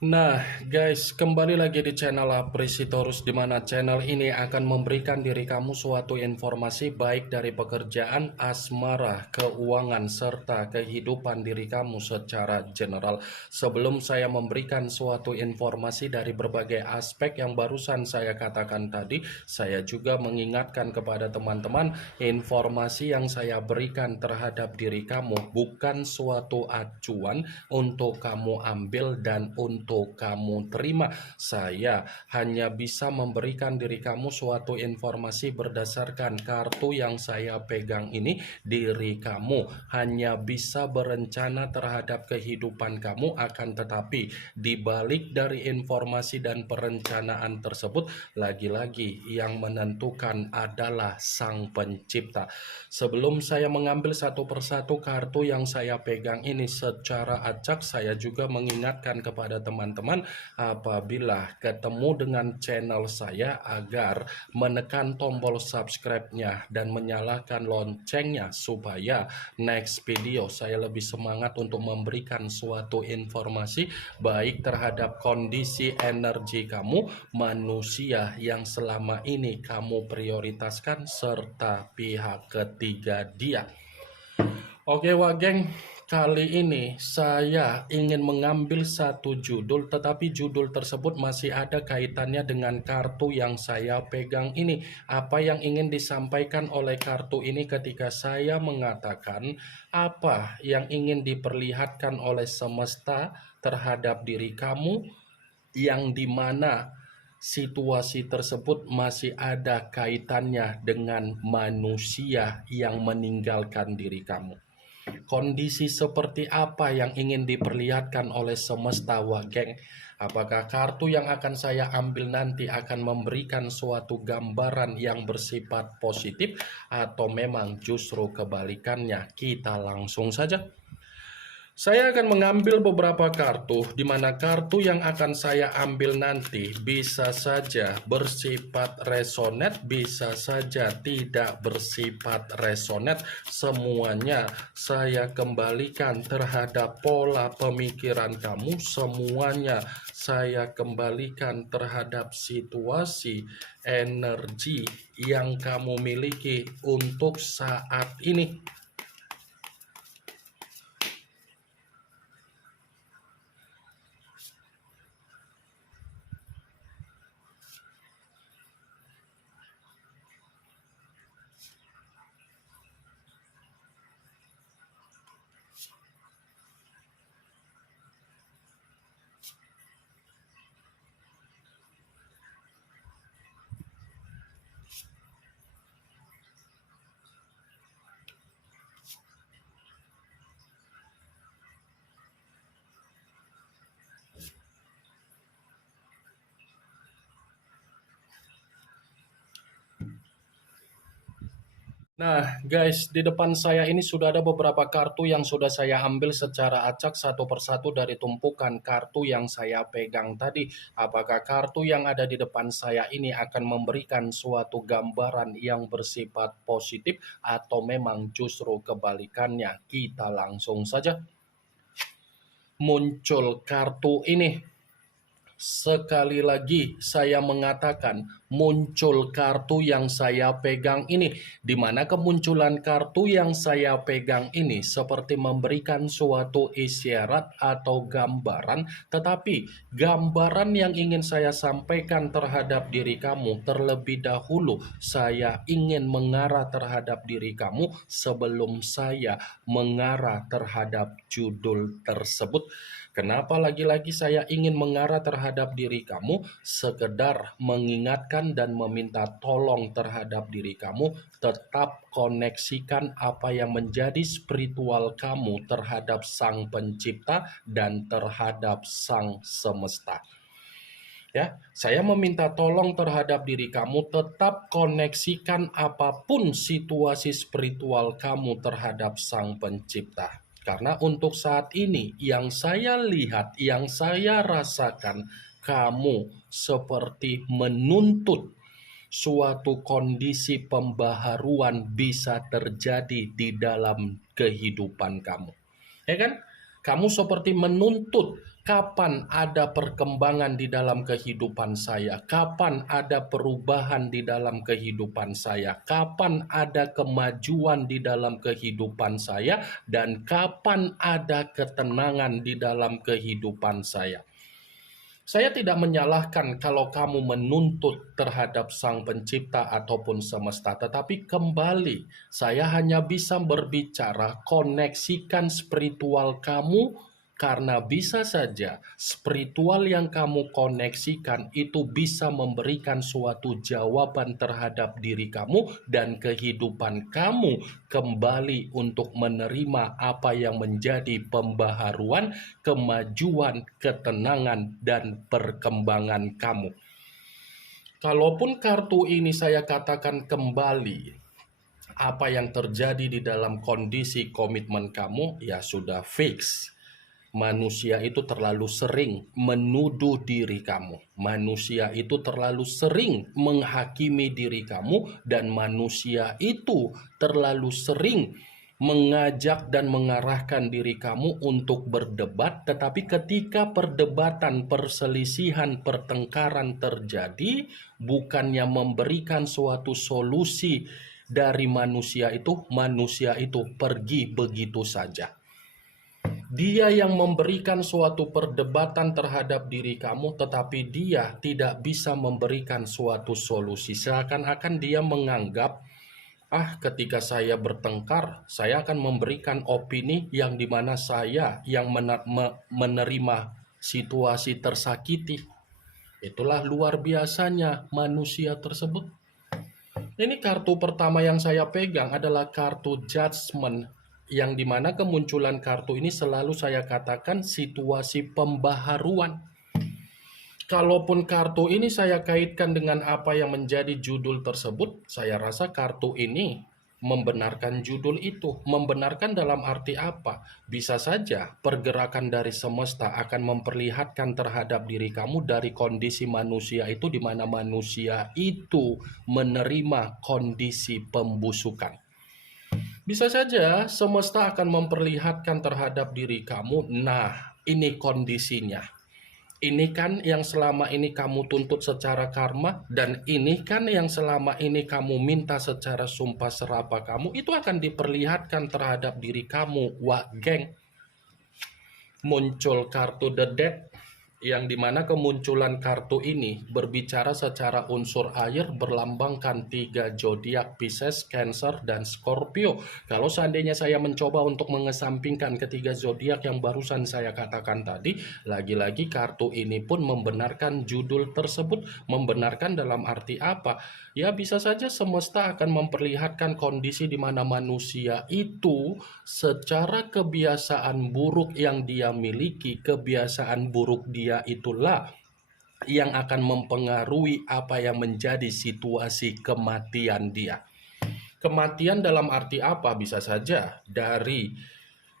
Nah, guys, kembali lagi di channel Apresitorus, di mana channel ini akan memberikan diri kamu suatu informasi baik dari pekerjaan, asmara, keuangan, serta kehidupan diri kamu secara general. Sebelum saya memberikan suatu informasi dari berbagai aspek yang barusan saya katakan tadi, saya juga mengingatkan kepada teman-teman, informasi yang saya berikan terhadap diri kamu bukan suatu acuan untuk kamu ambil dan untuk kamu terima. Saya hanya bisa memberikan diri kamu suatu informasi berdasarkan kartu yang saya pegang ini. Diri kamu hanya bisa berencana terhadap kehidupan kamu, akan tetapi di balik dari informasi dan perencanaan tersebut, lagi-lagi yang menentukan adalah Sang Pencipta. Sebelum saya mengambil satu persatu kartu yang saya pegang ini secara acak, saya juga mengingatkan kepada teman-teman apabila ketemu dengan channel saya agar menekan tombol subscribe-nya dan menyalakan loncengnya supaya next video saya lebih semangat untuk memberikan suatu informasi baik terhadap kondisi energi kamu, manusia yang selama ini kamu prioritaskan, serta pihak ketiga dia. Oke wah geng, kali ini saya ingin mengambil satu judul, tetapi judul tersebut masih ada kaitannya dengan kartu yang saya pegang ini. Apa yang ingin disampaikan oleh kartu ini ketika saya mengatakan apa yang ingin diperlihatkan oleh semesta terhadap diri kamu, yang dimana situasi tersebut masih ada kaitannya dengan manusia yang meninggalkan diri kamu. Kondisi seperti apa yang ingin diperlihatkan oleh semesta, wah geng? Apakah kartu yang akan saya ambil nanti akan memberikan suatu gambaran yang bersifat positif atau memang justru kebalikannya? Kita langsung saja. Saya akan mengambil beberapa kartu, di mana kartu yang akan saya ambil nanti bisa saja bersifat resonate, bisa saja tidak bersifat resonate. Semuanya saya kembalikan terhadap pola pemikiran kamu, semuanya saya kembalikan terhadap situasi energi yang kamu miliki untuk saat ini. Nah, guys, di depan saya ini sudah ada beberapa kartu yang sudah saya ambil secara acak satu persatu dari tumpukan kartu yang saya pegang tadi. Apakah kartu yang ada di depan saya ini akan memberikan suatu gambaran yang bersifat positif atau memang justru kebalikannya? Kita langsung saja. Muncul kartu ini. Sekali lagi saya mengatakan muncul kartu yang saya pegang ini, di mana kemunculan kartu yang saya pegang ini seperti memberikan suatu isyarat atau gambaran, tetapi gambaran yang ingin saya sampaikan terhadap diri kamu terlebih dahulu, saya ingin mengarah terhadap diri kamu sebelum saya mengarah terhadap judul tersebut. Kenapa lagi-lagi saya ingin mengarah terhadap diri kamu? Sekedar mengingatkan dan meminta tolong terhadap diri kamu, tetap koneksikan apa yang menjadi spiritual kamu terhadap Sang Pencipta dan terhadap Sang Semesta. Ya, saya meminta tolong terhadap diri kamu, tetap koneksikan apapun situasi spiritual kamu terhadap Sang Pencipta. Karena untuk saat ini yang saya lihat, yang saya rasakan, kamu seperti menuntut suatu kondisi pembaharuan bisa terjadi di dalam kehidupan kamu. Ya kan? Kamu seperti menuntut Kapan ada perkembangan di dalam kehidupan saya? Kapan ada perubahan di dalam kehidupan saya? Kapan ada kemajuan di dalam kehidupan saya? Dan kapan ada ketenangan di dalam kehidupan saya? Saya tidak menyalahkan kalau kamu menuntut terhadap Sang Pencipta ataupun semesta, tetapi kembali saya hanya bisa berbicara koneksikan spiritual kamu, karena bisa saja spiritual yang kamu koneksikan itu bisa memberikan suatu jawaban terhadap diri kamu dan kehidupan kamu kembali untuk menerima apa yang menjadi pembaharuan, kemajuan, ketenangan, dan perkembangan kamu. Kalaupun kartu ini saya katakan kembali, apa yang terjadi di dalam kondisi komitmen kamu, ya sudah fix. Manusia itu terlalu sering menuduh diri kamu. Manusia itu terlalu sering menghakimi diri kamu. Dan manusia itu terlalu sering mengajak dan mengarahkan diri kamu untuk berdebat. Tetapi ketika perdebatan, perselisihan, pertengkaran terjadi, bukannya memberikan suatu solusi dari manusia itu pergi begitu saja. Dia yang memberikan suatu perdebatan terhadap diri kamu, tetapi dia tidak bisa memberikan suatu solusi. Seakan-akan dia menganggap, ketika saya bertengkar, saya akan memberikan opini yang dimana saya yang menerima situasi tersakiti. Itulah luar biasanya manusia tersebut. Ini kartu pertama yang saya pegang adalah kartu Judgment, yang dimana kemunculan kartu ini selalu saya katakan situasi pembaharuan. Kalaupun kartu ini saya kaitkan dengan apa yang menjadi judul tersebut, saya rasa kartu ini membenarkan judul itu. Membenarkan dalam arti apa? Bisa saja pergerakan dari semesta akan memperlihatkan terhadap diri kamu dari kondisi manusia itu, di mana manusia itu menerima kondisi pembusukan. Bisa saja semesta akan memperlihatkan terhadap diri kamu, nah ini kondisinya. Ini kan yang selama ini kamu tuntut secara karma, dan ini kan yang selama ini kamu minta secara sumpah serapah kamu, itu akan diperlihatkan terhadap diri kamu. Wah geng, muncul kartu The Death, yang dimana kemunculan kartu ini berbicara secara unsur air, berlambangkan 3 zodiak, Pisces, Cancer, dan Scorpio. Kalau seandainya saya mencoba untuk mengesampingkan ketiga zodiak yang barusan saya katakan tadi, lagi-lagi kartu ini pun membenarkan judul tersebut. Membenarkan dalam arti apa? Ya bisa saja semesta akan memperlihatkan kondisi di mana manusia itu secara kebiasaan buruk yang dia miliki, kebiasaan buruk dia itulah yang akan mempengaruhi apa yang menjadi situasi kematian dia. Kematian dalam arti apa? Bisa saja dari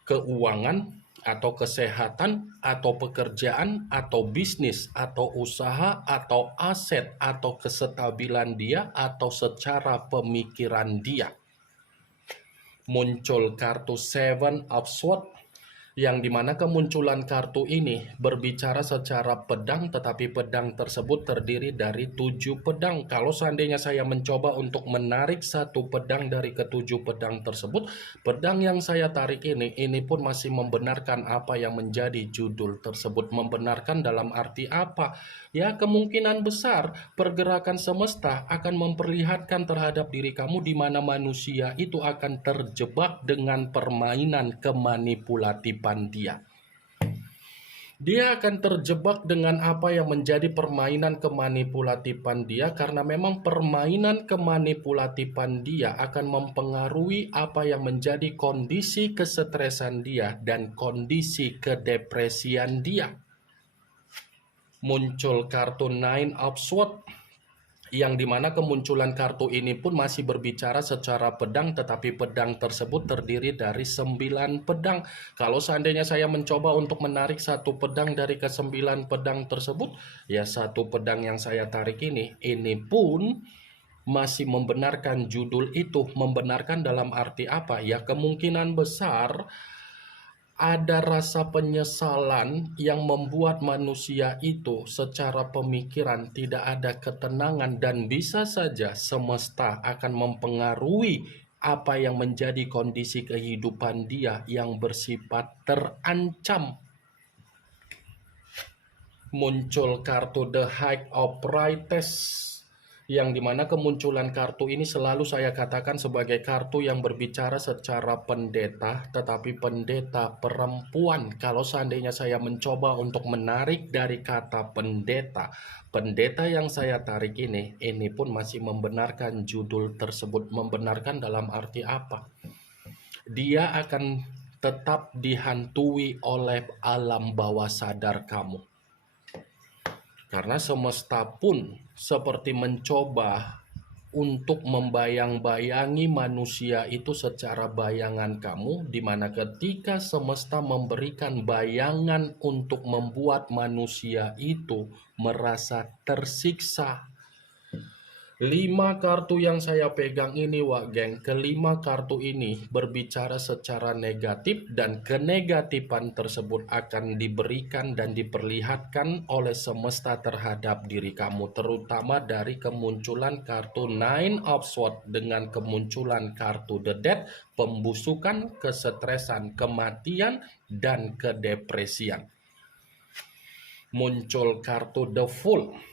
keuangan atau kesehatan atau pekerjaan atau bisnis atau usaha atau aset atau kestabilan dia atau secara pemikiran dia. Muncul kartu Seven of Swords, yang dimana kemunculan kartu ini berbicara secara pedang, tetapi pedang tersebut terdiri dari 7 pedang. Kalau seandainya saya mencoba untuk menarik satu pedang dari ketujuh pedang tersebut, pedang yang saya tarik ini pun masih membenarkan apa yang menjadi judul tersebut. Membenarkan dalam arti apa? Ya, kemungkinan besar pergerakan semesta akan memperlihatkan terhadap diri kamu di mana manusia itu akan terjebak dengan permainan kemanipulatifan dia. Dia akan terjebak dengan apa yang menjadi permainan kemanipulatifan dia, karena memang permainan kemanipulatifan dia akan mempengaruhi apa yang menjadi kondisi kesetresan dia dan kondisi kedepresian dia. Muncul kartu Nine of Swords, yang dimana kemunculan kartu ini pun masih berbicara secara pedang, tetapi pedang tersebut terdiri dari 9 pedang. Kalau seandainya saya mencoba untuk menarik satu pedang dari ke-9 pedang tersebut, ya satu pedang yang saya tarik ini pun masih membenarkan judul itu. Membenarkan dalam arti apa? Ya kemungkinan besar ada rasa penyesalan yang membuat manusia itu secara pemikiran tidak ada ketenangan, dan bisa saja semesta akan mempengaruhi apa yang menjadi kondisi kehidupan dia yang bersifat terancam. Muncul kartu The High of Priestess, yang dimana kemunculan kartu ini selalu saya katakan sebagai kartu yang berbicara secara pendeta, tetapi pendeta perempuan. Kalau seandainya saya mencoba untuk menarik dari kata pendeta, pendeta yang saya tarik ini pun masih membenarkan judul tersebut. Membenarkan dalam arti apa? Dia akan tetap dihantui oleh alam bawah sadar kamu. Karena semesta pun seperti mencoba untuk membayang-bayangi manusia itu secara bayangan kamu, di mana ketika semesta memberikan bayangan untuk membuat manusia itu merasa tersiksa. 5 kartu yang saya pegang ini, Wak Geng, kelima kartu ini berbicara secara negatif, dan kenegatifan tersebut akan diberikan dan diperlihatkan oleh semesta terhadap diri kamu, terutama dari kemunculan kartu Nine of Swords dengan kemunculan kartu The Death, pembusukan, kesetresan, kematian, dan kedepresian. Muncul kartu The Fool,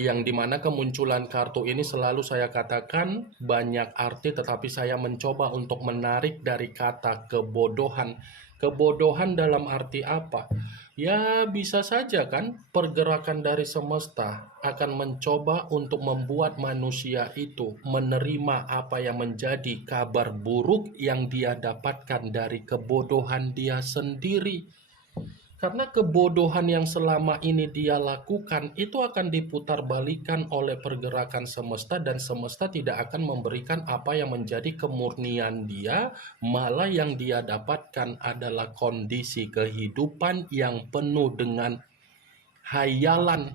yang dimana kemunculan kartu ini selalu saya katakan banyak arti, tetapi saya mencoba untuk menarik dari kata kebodohan. Kebodohan dalam arti apa? Ya bisa saja kan pergerakan dari semesta akan mencoba untuk membuat manusia itu menerima apa yang menjadi kabar buruk yang dia dapatkan dari kebodohan dia sendiri. Karena kebodohan yang selama ini dia lakukan itu akan diputarbalikkan oleh pergerakan semesta, dan semesta tidak akan memberikan apa yang menjadi kemurnian dia, malah yang dia dapatkan adalah kondisi kehidupan yang penuh dengan hayalan.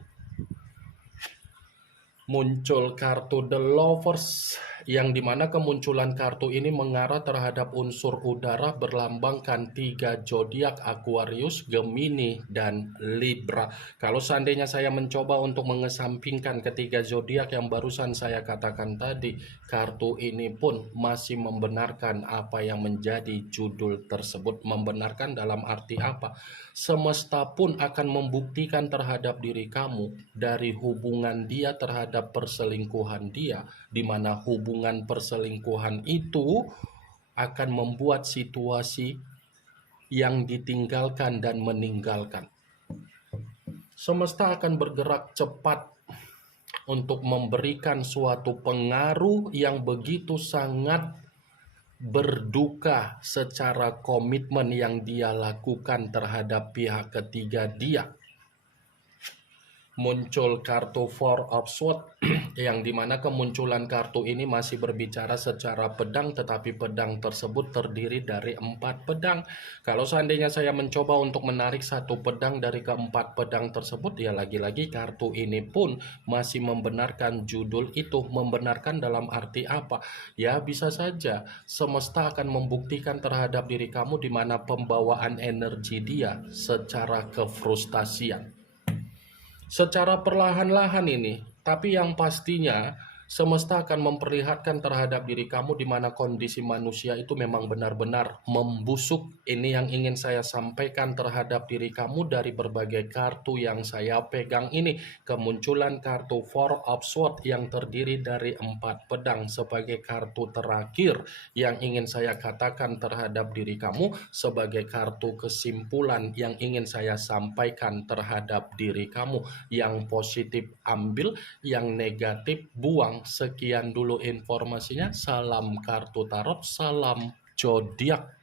Muncul kartu The Lovers, yang dimana kemunculan kartu ini mengarah terhadap unsur udara, berlambangkan 3 zodiak Aquarius, Gemini, dan Libra. Kalau seandainya saya mencoba untuk mengesampingkan ketiga zodiak yang barusan saya katakan tadi, kartu ini pun masih membenarkan apa yang menjadi judul tersebut. Membenarkan dalam arti apa? Semesta pun akan membuktikan terhadap diri kamu dari hubungan dia terhadap perselingkuhan dia, di mana hubungan perselingkuhan itu akan membuat situasi yang ditinggalkan dan meninggalkan. Semesta akan bergerak cepat untuk memberikan suatu pengaruh yang begitu sangat berduka secara komitmen yang dia lakukan terhadap pihak ketiga dia. Muncul kartu Four of Swords, yang dimana kemunculan kartu ini masih berbicara secara pedang, tetapi pedang tersebut terdiri dari 4 pedang. Kalau seandainya saya mencoba untuk menarik satu pedang dari keempat pedang tersebut, ya lagi-lagi kartu ini pun masih membenarkan judul itu. Membenarkan dalam arti apa? Ya bisa saja semesta akan membuktikan terhadap diri kamu di mana pembawaan energi dia secara kefrustasian. Secara perlahan-lahan ini, tapi yang pastinya semesta akan memperlihatkan terhadap diri kamu di mana kondisi manusia itu memang benar-benar membusuk. Ini yang ingin saya sampaikan terhadap diri kamu dari berbagai kartu yang saya pegang ini. Kemunculan kartu Four of Swords yang terdiri dari 4 pedang sebagai kartu terakhir yang ingin saya katakan terhadap diri kamu, sebagai kartu kesimpulan yang ingin saya sampaikan terhadap diri kamu. Yang positif ambil, yang negatif buang. Sekian dulu informasinya. Salam kartu tarot, salam zodiak.